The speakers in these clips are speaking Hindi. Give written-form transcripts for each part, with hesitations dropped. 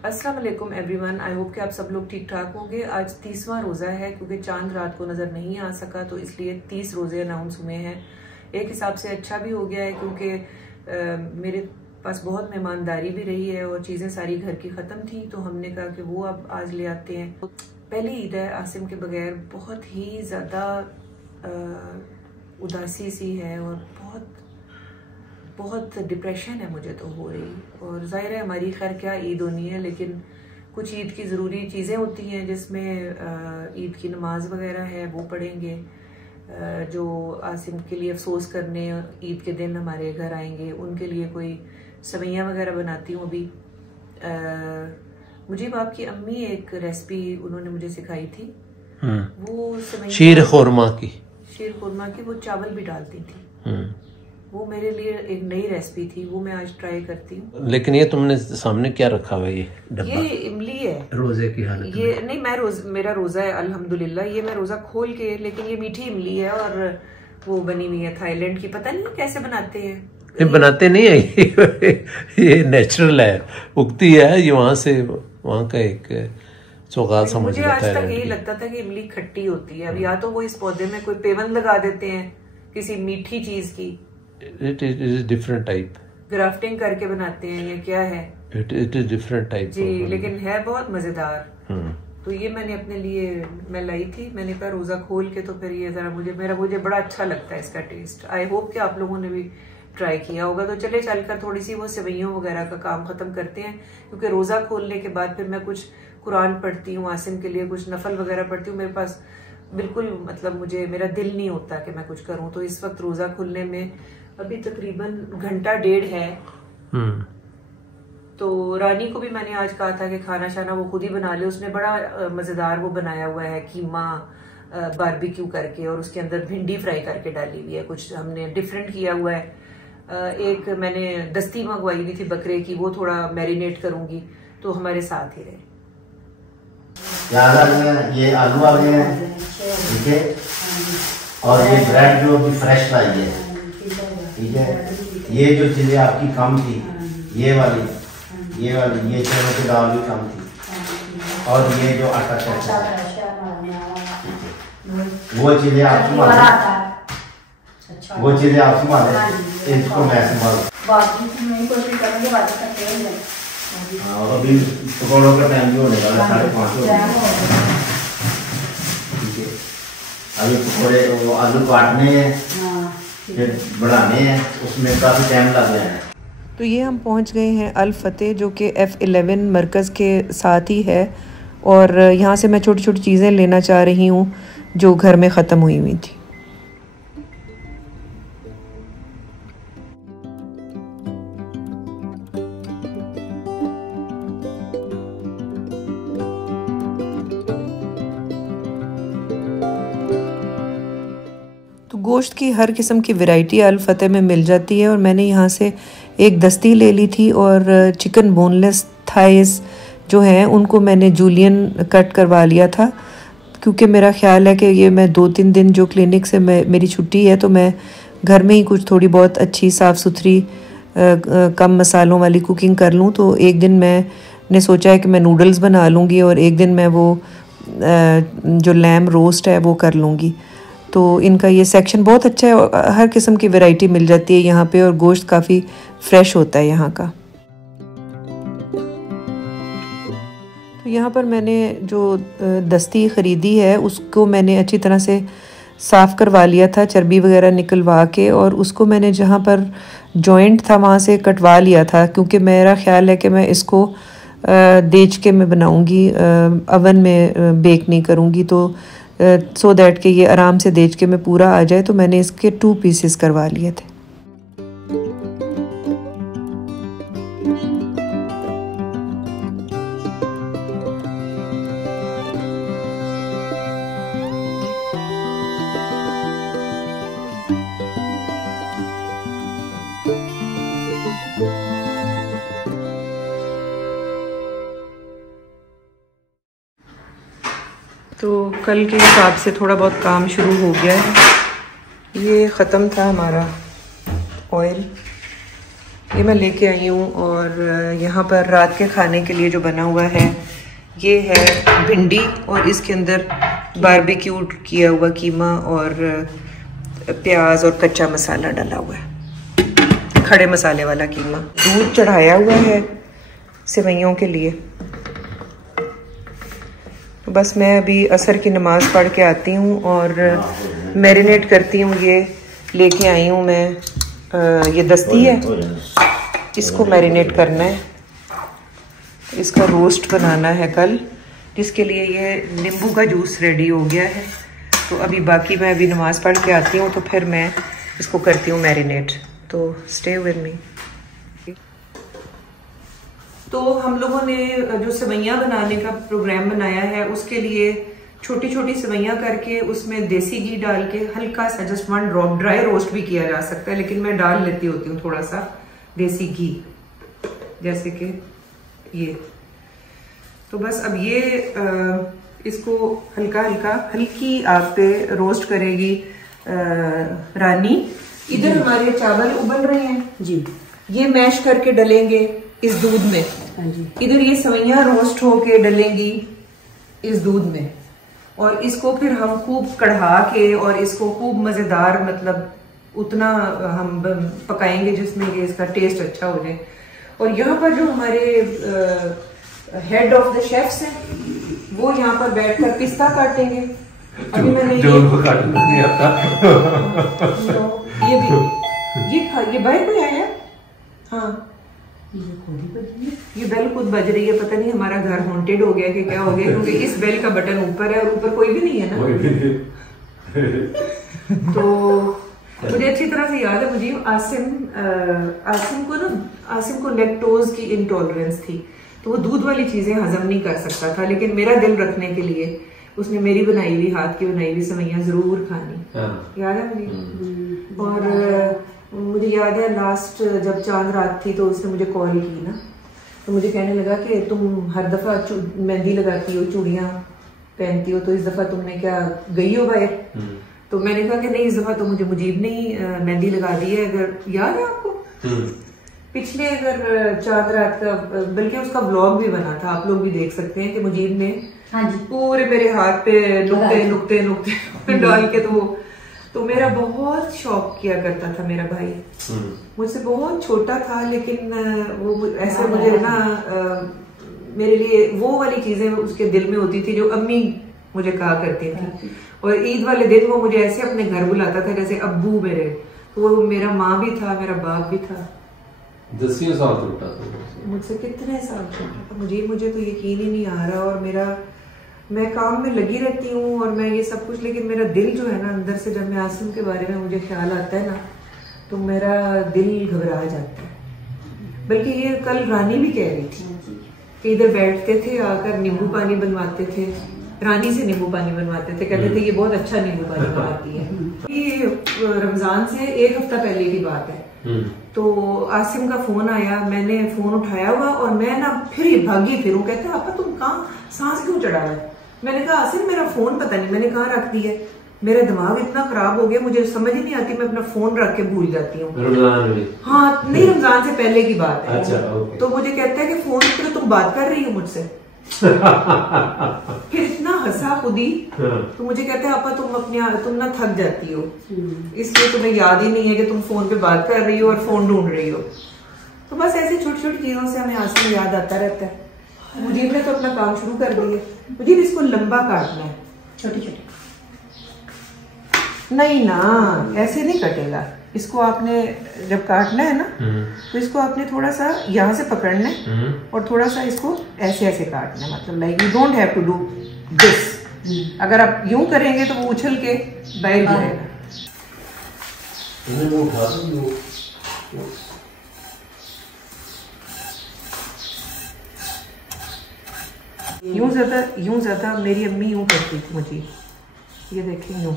अस्सलाम वालेकुम एवरीवन, आई होप कि आप सब लोग ठीक ठाक होंगे। आज 30वां रोज़ा है क्योंकि चांद रात को नज़र नहीं आ सका तो इसलिए 30 रोज़े अनाउंस हुए हैं। एक हिसाब से अच्छा भी हो गया है क्योंकि मेरे पास बहुत मेहमानदारी भी रही है और चीज़ें सारी घर की ख़त्म थी तो हमने कहा कि वो अब आज ले आते हैं। पहली ईद है आसिम के बगैर, बहुत ही ज़्यादा उदासी सी है और बहुत डिप्रेशन है मुझे तो हो रही। और ज़ाहिर है हमारी खैर क्या ईद होनी है, लेकिन कुछ ईद की ज़रूरी चीज़ें होती हैं जिसमें ईद की नमाज वगैरह है वो पढ़ेंगे। जो आसिम के लिए अफसोस करने ईद के दिन हमारे घर आएंगे उनके लिए कोई सवैयाँ वगैरह बनाती हूँ। अभी मुझे आपकी अम्मी एक रेसिपी उन्होंने मुझे सिखाई थी, वो शीर खुरमा की वो चावल भी डालती थी। वो मेरे लिए एक नई रेसिपी थी, वो मैं आज ट्राई करती हूँ। लेकिन ये तुमने सामने क्या रखा हुआ है? ये डब्बा, ये इमली है रोजे की हालत ये में। नहीं, मेरा रोजा है अल्हम्दुलिल्लाह। ये मैं रोजा खोल के, लेकिन ये मीठी इमली है और वो बनी हुई है थाईलैंड की। पता नहीं कैसे बनाते हैं, बनाते नहीं है ये नेचुरल है, उगती है ये वहाँ का एक सौगात समझ। मुझे आज तक यही लगता था कि इमली खट्टी होती है। अब या तो वो इस पौधे में कोई पेवन लगा देते हैं किसी मीठी चीज की, it is different type, grafting करके बनाते हैं, ये क्या है? इट इज डिफरेंट टाइप जी, लेकिन है बहुत मजेदार। तो ये मैंने अपने लिए मैं लाई थी, मैंने कहा रोजा खोल के तो फिर ये जरा मुझे बड़ा अच्छा लगता है इसका टेस्ट। आई होप कि आप लोगों ने भी ट्राई किया होगा। तो चले चलकर थोड़ी सी वो सेवइयों वगैरह का काम खत्म करते हैं, क्योंकि रोजा खोलने के बाद फिर मैं कुछ कुरान पढ़ती हूँ, आसिम के लिए कुछ नफल वगैरह पढ़ती हूँ। मेरे पास बिल्कुल मेरा दिल नहीं होता कि मैं कुछ करूँ। तो इस वक्त रोजा खुलने में अभी तकरीबन घंटा डेढ़ है। तो रानी को भी मैंने आज कहा था कि खाना शाना वो खुद ही बना ले। उसने बड़ा मजेदार वो बनाया हुआ है कीमा बारबेक्यू करके, और उसके अंदर भिंडी फ्राई करके डाली हुई है। कुछ हमने डिफरेंट किया हुआ है। एक मैंने दस्ती मंगवाई हुई थी बकरे की, वो थोड़ा मैरिनेट करूंगी। तो हमारे साथ ही रहे। ये आलू आ गए हैं, ठीक है, और ये ब्रेड जो अभी फ्रेश लाई है, ठीक है। ये जो चीजें आपकी कम थी, ये वाली ये चने की दाल भी कम थी, और ये जो आटा चक्का, वो चीजें आप संभालें, इसको मैं संभालूं। और अभी पकौड़ों का टाइम भी होने वाला 5:30 हो गया, ठीक है। अभी पकौड़े वो आलू काटने हैं, फिर बढ़ाने हैं, उसमें काफ़ी टाइम लग गया है। तो ये हम पहुंच गए हैं अल फतेह, जो कि F11 मरकज़ के साथ ही है। और यहाँ से मैं छोटी छोटी चीज़ें लेना चाह रही हूँ जो घर में ख़त्म हुई थी। गोश्त की हर किस्म की वैरायटी अल फतेह में मिल जाती है, और मैंने यहाँ से एक दस्ती ले ली थी। और चिकन बोनलेस थाइस जो हैं उनको मैंने जूलियन कट करवा लिया था, क्योंकि मेरा ख्याल है कि ये मैं 2-3 दिन जो क्लिनिक से मेरी छुट्टी है, तो मैं घर में ही कुछ थोड़ी बहुत अच्छी साफ़ सुथरी कम मसालों वाली कुकिंग कर लूँ। तो एक दिन मैंने सोचा है कि मैं नूडल्स बना लूँगी, और एक दिन मैं वो जो लैम रोस्ट है वो कर लूँगी। तो इनका ये सेक्शन बहुत अच्छा है, हर किस्म की वैरायटी मिल जाती है यहाँ पे, और गोश्त काफ़ी फ्रेश होता है यहाँ का। तो यहाँ पर मैंने जो दस्ती ख़रीदी है उसको मैंने अच्छी तरह से साफ़ करवा लिया था, चर्बी वगैरह निकलवा के, और उसको मैंने जहाँ पर जॉइंट था वहाँ से कटवा लिया था, क्योंकि मेरा ख्याल है कि मैं इसको देचके में बनाऊँगी, अवन में बेक नहीं करूँगी। तो सो दैट कि ये आराम से देचके में पूरा आ जाए। तो मैंने इसके 2 पीसेस करवा लिए थे। तो कल के हिसाब से थोड़ा बहुत काम शुरू हो गया है। ये ख़त्म था हमारा ऑयल, ये मैं लेके आई हूँ और यहाँ पर रात के खाने के लिए जो बना हुआ है ये है भिंडी और इसके अंदर बारबेक्यू किया हुआ कीमा और प्याज और कच्चा मसाला डाला हुआ है, खड़े मसाले वाला कीमा। दूध चढ़ाया हुआ है सेवइयों के लिए। तो बस मैं अभी असर की नमाज पढ़ के आती हूँ और मैरिनेट करती हूँ। ये लेके आई हूँ मैं, ये दस्ती है, इसको मैरिनेट करना है। इसका रोस्ट बनाना है कल, जिसके लिए ये नींबू का जूस रेडी हो गया है। तो अभी बाकी मैं अभी नमाज पढ़ के आती हूँ तो फिर मैं इसको करती हूँ मैरिनेट। तो स्टे विद मी। तो हम लोगों ने जो सेवइयाँ बनाने का प्रोग्राम बनाया है उसके लिए छोटी छोटी सेवइयाँ करके उसमें देसी घी डाल के हल्का सा जस्ट 1 ड्रॉप, ड्राई रोस्ट भी किया जा सकता है लेकिन मैं डाल लेती होती हूँ थोड़ा सा देसी घी, जैसे कि ये। तो बस अब ये इसको हल्का हल्का हल्की आग पे रोस्ट करेगी रानी। इधर हमारे चावल उबल रहे हैं जी, ये मैश करके डलेंगे इस दूध में। इधर ये सेवइयां रोस्ट होके डलेंगी इस दूध में और इसको फिर हम खूब कढ़ा के और इसको खूब मजेदार, मतलब उतना हम पकाएंगे जिसमें कि इसका टेस्ट अच्छा हो जाए। और यहाँ पर जो हमारे हेड ऑफ द शेफ्स हैं वो यहाँ पर बैठकर पिस्ता काटेंगे। अभी मैंने जो काटना नहीं आता। ये भी ये बाहर कोई आया? हाँ, ये बेल खुद बज रही है। पता नहीं हमारा घर हॉन्टेड हो गया कि क्या हो गया, क्योंकि इस बेल का बटन ऊपर है और ऊपर कोई भी नहीं है ना। तो मुझे अच्छी तरह से याद है, मुझे आसिम को लैक्टोज की इंटॉलरेंस थी, तो वो दूध वाली चीजें हजम नहीं कर सकता था, लेकिन मेरा दिल रखने के लिए उसने मेरी बनाई हुई, हाथ की बनाई हुई सेवइयां जरूर खानी। याद है मुझे। और मुझे याद है लास्ट जब चांद रात थी तो उसने मुझे कॉल की ना, तो मुझे कहने लगा कि तुम हर दफा मेहंदी लगाती हो, चूड़ियां पहनती हो, तो इस दफा तुमने क्या गई हो बाहर? तो मैंने कहा कि नहीं, इस दफा तो मुझे मुजीब ने मेहंदी लगा दी है। अगर याद है आपको पिछले अगर चांद रात का, बल्कि उसका व्लॉग भी बना था, आप लोग भी देख सकते हैं कि मुजीब ने पूरे मेरे हाथ पे नुक्ते नुक्ते नुक्ते डाल के, तो मेरा बहुत शौक किया करता था मेरा भाई। मुझसे बहुत छोटा था लेकिन वो ऐसे मुझे ना मेरे लिए वो वाली चीजें उसके दिल में होती थी जो अम्मी मुझे कहा करती थी। और ईद वाले दिन वो मुझे ऐसे अपने घर बुलाता था जैसे अब्बू मेरे। तो वो मेरा माँ भी था, मेरा बाप भी था। 10 साल छोटा था मुझसे, कितने साल छोटा था मुझे तो यकीन ही नहीं आ रहा। और मैं काम में लगी रहती हूँ और मैं ये सब कुछ, लेकिन मेरा दिल जो है ना अंदर से, जब मैं आसिम के बारे में मुझे ख्याल आता है ना तो मेरा दिल घबरा जाता है। बल्कि ये कल रानी भी कह रही थी कि इधर बैठते थे आकर नींबू पानी बनवाते थे, रानी से नींबू पानी बनवाते थे, कहते थे ये बहुत अच्छा नींबू पानी बनाती है। ये रमजान से 1 हफ्ता पहले की बात है। तो आसिम का फोन आया, मैंने फोन उठाया हुआ और मैं ना फिर भागी फिरूं। कहते आपा तुम कहाँ, सांस क्यों चढ़ा है? मैंने कहा आसिम मेरा फोन पता नहीं मैंने कहाँ रख दिया। मेरा दिमाग इतना खराब हो गया, मुझे समझ ही नहीं आती, मैं अपना फोन रख के भूल जाती हूँ। हाँ नहीं, रमजान से पहले की बात है। अच्छा, तो मुझे कहता है कि फोन पे तुम बात कर रही हो मुझसे। फिर इतना हंसा खुद ही। तो मुझे कहते हैं आपा तुम ना थक जाती हो, इसलिए तुम्हें याद ही नहीं है कि तुम फोन पे बात कर रही हो और फोन ढूंढ रही हो। तो बस ऐसी छोटी छोटी चीजों से हमें आसिम याद आता रहता है। मुजीब ने तो अपना काम शुरू कर दिया। मुझे इसको लंबा काटना है, छोटे छोटे नहीं ना, ऐसे नहीं कटेगा। इसको आपने जब काटना है ना तो इसको आपने थोड़ा सा यहाँ से पकड़ना है और थोड़ा सा इसको ऐसे ऐसे काटना है। मतलब like you don't have to do this. अगर आप यूं करेंगे तो वो उछल के बैठ जाएगा। यूं ज्यादा मेरी अम्मी यूं करती थी मुझे। ये देखें यूं,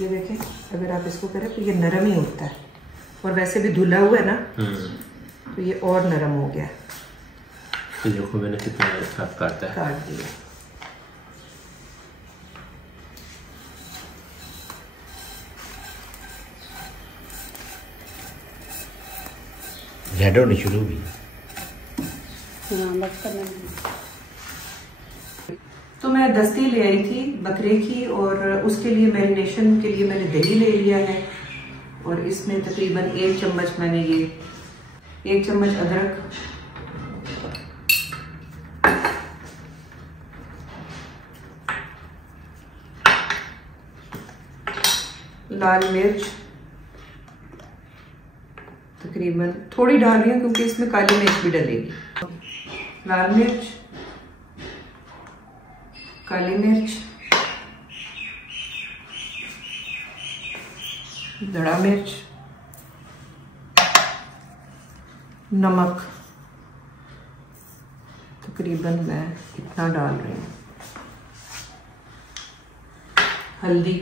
ये देखें, अगर आप इसको करें तो ये नरम ही होता है और वैसे भी धुला हुआ है ना तो ये और नरम हो गया। तो देखो मैंने कितना अच्छा काटा है, काट दिया। झड़ होनी शुरू हुई। तो मैं दस्ती ले आई थी बकरे की और उसके लिए मैरिनेशन के लिए मैंने दही ले लिया है और इसमें तकरीबन 1 चम्मच मैंने ये 1 चम्मच अदरक, लाल मिर्च तकरीबन थोड़ी डाल रही हूँ क्योंकि इसमें काली मिर्च भी डलेगी। लाल मिर्च, काली मिर्च, धड़ा मिर्च, नमक तकरीबन मैं इतना डाल रही हूँ, हल्दी,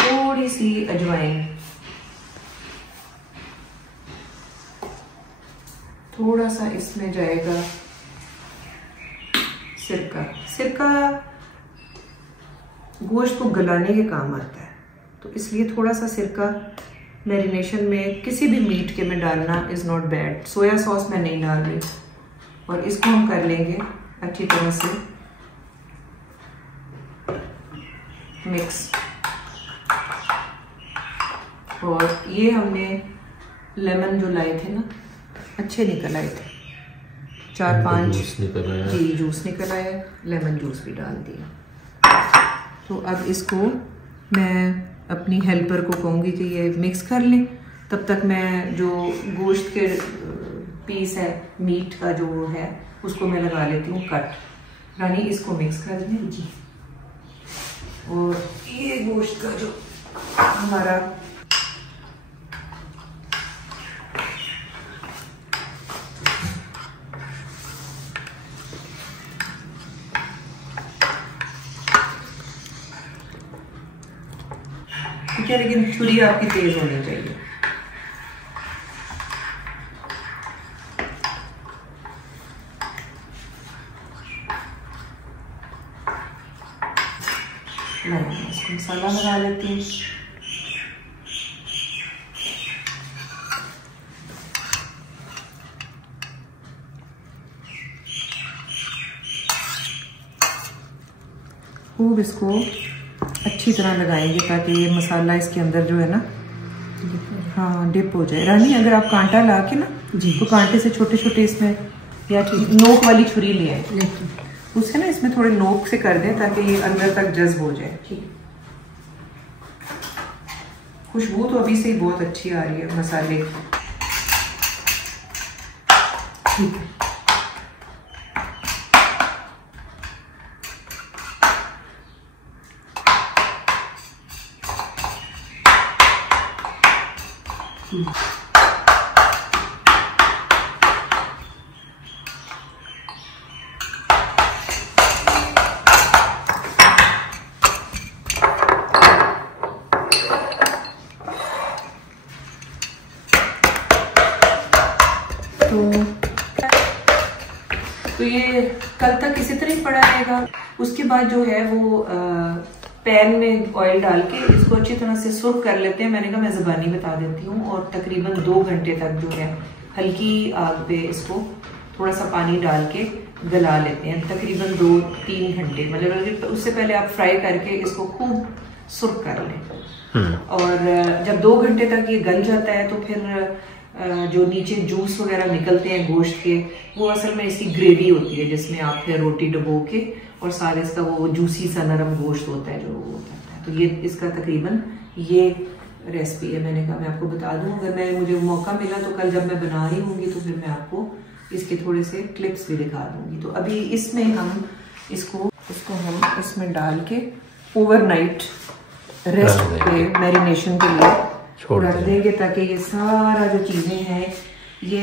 थोड़ी सी अजवाइन, थोड़ा सा इसमें जाएगा सिरका। सिरका गोश्त को गलाने के काम आता है, तो इसलिए थोड़ा सा सिरका मैरिनेशन में किसी भी मीट के में डालना is not bad. Soya sauce मैं नहीं डाल रही और इसको हम कर लेंगे अच्छी तरह से मिक्स। और ये हमने लेमन जो लाए थे ना, अच्छे निकल आए थे, 4-5 जी जूस निकल आया, लेमन जूस भी डाल दिया। तो अब इसको मैं अपनी हेल्पर को कहूँगी कि ये मिक्स कर लें, तब तक मैं जो गोश्त के पीस है मीट का जो है उसको मैं लगा लेती हूँ कट। रानी इसको मिक्स कर दें जी। और ये गोश्त का जो हमारा ठीक है, लेकिन छुरी आपकी तेज होनी चाहिए। इसको मसाला लगा लेती हूँ। खूब इसको अच्छी तरह लगाएंगे ताकि ये मसाला इसके अंदर जो है ना हाँ डिप हो जाए। रानी अगर आप कांटा ला के ना जी तो कांटे से छोटे छोटे इसमें या नोक वाली छुरी ले आए, उससे ना इसमें थोड़े नोक से कर दें ताकि ये अंदर तक जज्ब हो जाए। खुशबू तो अभी से ही बहुत अच्छी आ रही है मसाले की। ठीक है, तो ये कल तक इसी तरह ही पड़ा रहेगा। उसके बाद जो है वो पैन में ऑयल डाल के इसको अच्छी तरह से सुर्ख कर लेते हैं। मैंने कहा मैं ज़बानी बता देती हूँ। और तकरीबन 2 घंटे तक जो है हल्की आग पे इसको थोड़ा सा पानी डाल के गला लेते हैं, तकरीबन 2-3 घंटे। मतलब उससे पहले आप फ्राई करके इसको खूब सुर्ख कर लें। और जब 2 घंटे तक ये गल जाता है तो फिर जो नीचे जूस वगैरह निकलते हैं गोश्त के, वो असल में इसकी ग्रेवी होती है जिसमें आप फिर रोटी डुबो के और सारे इसका वो जूसी सा नरम गोश्त होता है जो वो करता है। तो ये इसका तकरीबन ये रेसिपी है। मैंने कहा मैं आपको बता दूं, अगर मुझे मौका मिला तो कल जब मैं बना रही होंगी तो फिर मैं आपको इसके थोड़े से क्लिप्स भी दिखा दूंगी। तो अभी इसमें हम इसको हम इसमें डाल के ओवरनाइट रेस्ट पे मैरिनेशन के लिए रख देंगे ताकि ये सारा जो चीज़ें हैं ये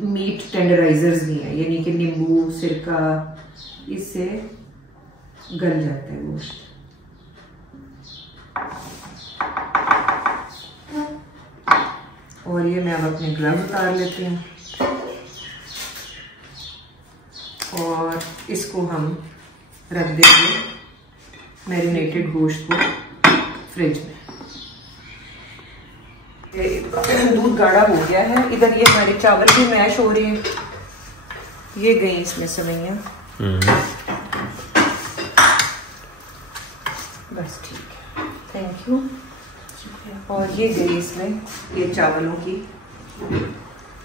मीट टेंडराइजर्स भी हैं, यानी कि नींबू सिरका इससे गल जाता है गोश्त। और ये मैं अब अपने ग्लव उतार लेती हूँ और इसको हम रख देंगे मैरिनेटेड गोश्त को फ्रिज में। दूध गाढ़ा हो गया है। इधर ये हमारे चावल भी मैश हो रहे हैं, ये गई इसमें सेवइयां। बस ठीक है, थैंक यू। और ये गई इसमें ये चावलों की,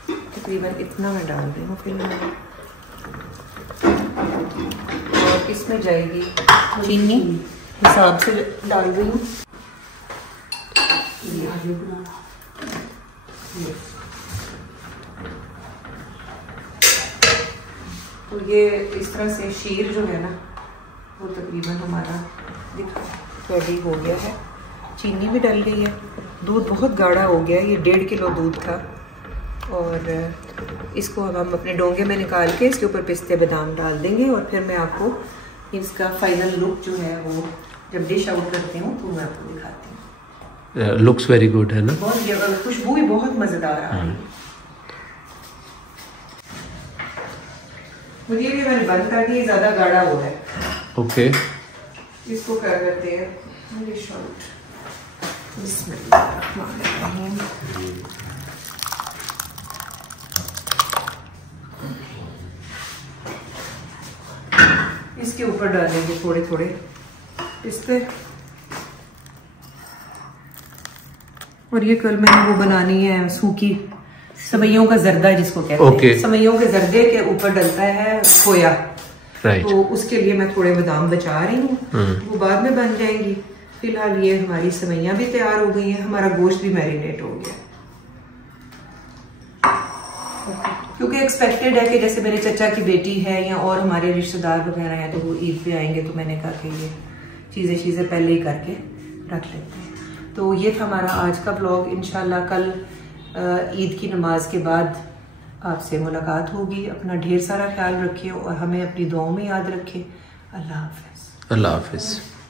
तकरीबन इतना मैं डाल रही हूँ फिलहाल। और इसमें जाएगी चीनी, हिसाब से डाल रही हूँ। तो ये इस तरह से शीर जो है ना वो तकरीबन हमारा रेडी हो गया है। चीनी भी डल गई है, दूध बहुत गाढ़ा हो गया है, ये 1.5 किलो दूध था। और इसको अब हम अपने डोंगे में निकाल के इसके ऊपर पिस्ते बादाम डाल देंगे और फिर मैं आपको इसका फाइनल लुक जो है वो जब डिश आउट करती हूँ तो मैं आपको दिखाती हूँ। लुक्स वेरी गुड है ना, बहुत खुशबू भी बहुत मज़ेदार आ रही है। मुझे भी मैंने बंद कर दिया, ज़्यादा गाढ़ा हो रहा है। ओके, इसको क्या करते हैं, मेरी शॉर्ट बिस्मिल्लाहिर्रहमानिर्रहीम। इसके ऊपर डालेंगे थोड़े थोड़े पिस्ते। और ये कल मैंने वो बनानी है सूखी सवैयों का जर्दा जिसको कहते हैं। सवैयों के जर्दे के ऊपर डलता है खोया, तो उसके लिए मैं थोड़े बादाम बचा रही हूँ, वो बाद में बन जाएंगी। फिलहाल ये हमारी सवैयां भी तैयार हो गई हैं, हमारा गोश्त भी मैरिनेट हो गया। क्योंकि एक्सपेक्टेड है कि जैसे मेरे चचा की बेटी है या और हमारे रिश्तेदार वगैरह हैं तो वो ईद पे आएंगे, तो मैंने कहा कि ये चीज़ें पहले ही करके रख लेते हैं। तो ये था हमारा आज का ब्लॉग। इंशाल्लाह कल ईद की नमाज के बाद आपसे मुलाकात होगी। अपना ढेर सारा ख्याल रखिए और हमें अपनी दुआओं में याद रखें। अल्लाह हाफिज़। अल्लाह हाफिज़।